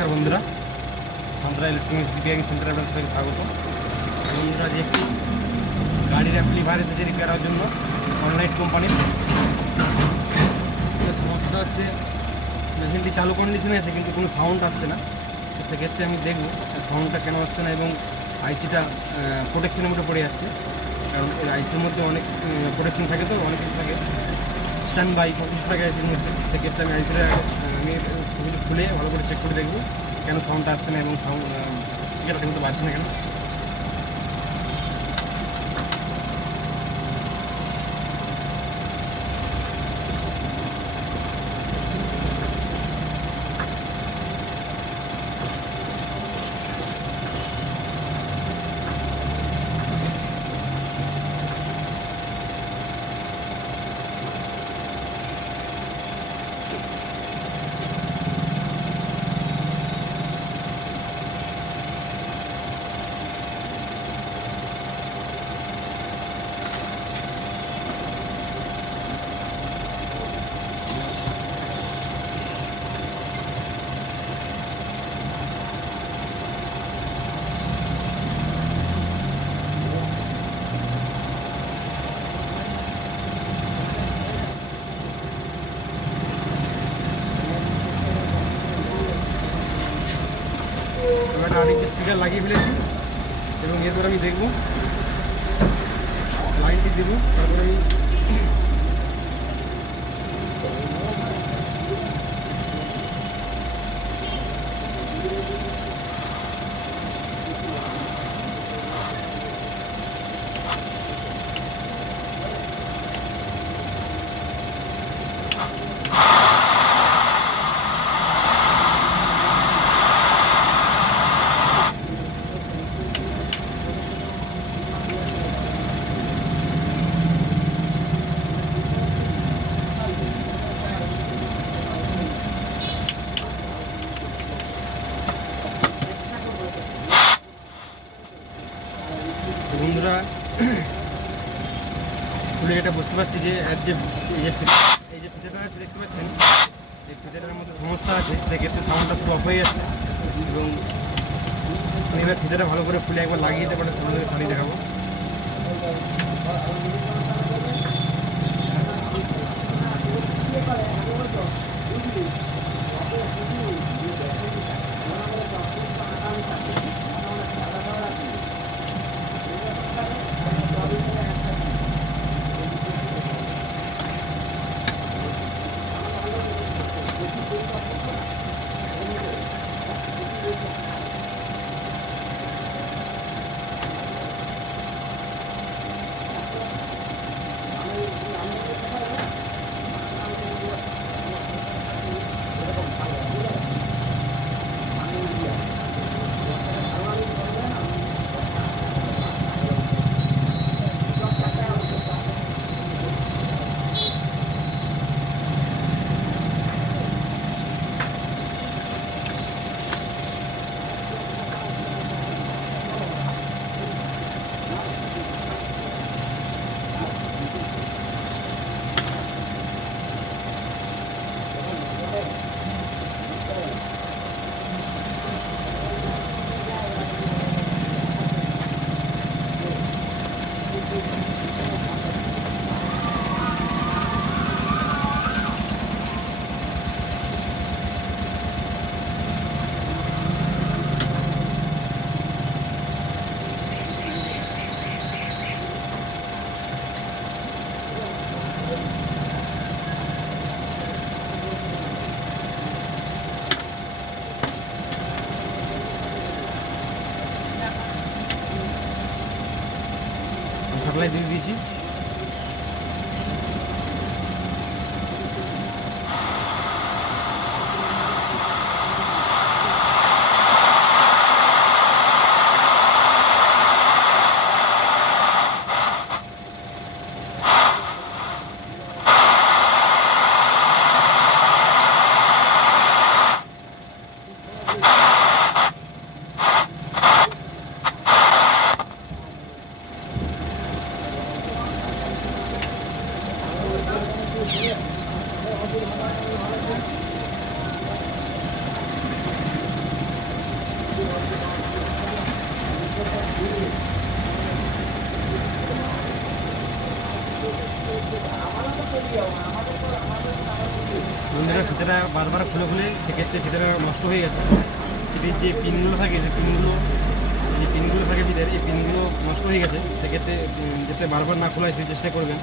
নমস্কার বন্ধুরা, Sandra electronics repairing সেন্টারে আপনাদের সবাইকে স্বাগত। বন্ধুরা, যে একটি গাড়ির অ্যাপ্লিফায়ার এসেছে রিপেয়ারের জন্য অনলাইন কোম্পানির। সমস্যাটা হচ্ছে মেশিনটি চালু কন্ডিশনে আছে কিন্তু কোনো সাউন্ড আসছে না। তো সেক্ষেত্রে আমি দেখব সাউন্ডটা কেন আসছে না এবং আইসিটা প্রোটেকশনের মধ্যে পড়ে যাচ্ছে। কারণ এই আইসির মধ্যে অনেক প্রোটেকশন থাকে, তো অনেক কিছু থাকে, স্ট্যান্ড বাই সব কিছু থাকে আইসির মধ্যে। সেক্ষেত্রে আমি আইসিটা খুলে ভালো করে চেক করে দেখবো কেন সাউন্ডটা আসছে না এবং সাউন্ড সিগারেট কিন্তু বাজছে না কেন। একটা আরেকটি স্পিকার লাগিয়ে ফেলেছি এবং এরপর আমি দেখবো লাইনটি দেবো, তারপরে আমি বন্ধুরা খুলে এটা বুঝতে পারছি যে এই যে ফিতেটা আছে দেখতে পাচ্ছেন, এই ফিতেটার মধ্যে সমস্যা আছে। সেক্ষেত্রে সাউন্ডটা শুধু অফ হয়ে যাচ্ছে এবং আমি এবার ফিতেটা ভালো করে খুলে একবার লাগিয়ে দিতে পারে তোমাদের চালিয়ে দেখাবো। সাপ্লাই দিয়ে দিয়েছি। বন্ধুরা ফিতেটা বারবার খুলে খুলে সেক্ষেত্রে ফিতেটা নষ্ট হয়ে গেছে। ফিতের যে পিনগুলো থাকে যে পিনগুলো থাকে ফিতের, এই পিনগুলো নষ্ট হয়ে গেছে। সেক্ষেত্রে যাতে বারবার না খোলা হয় সেই চেষ্টা করবেন।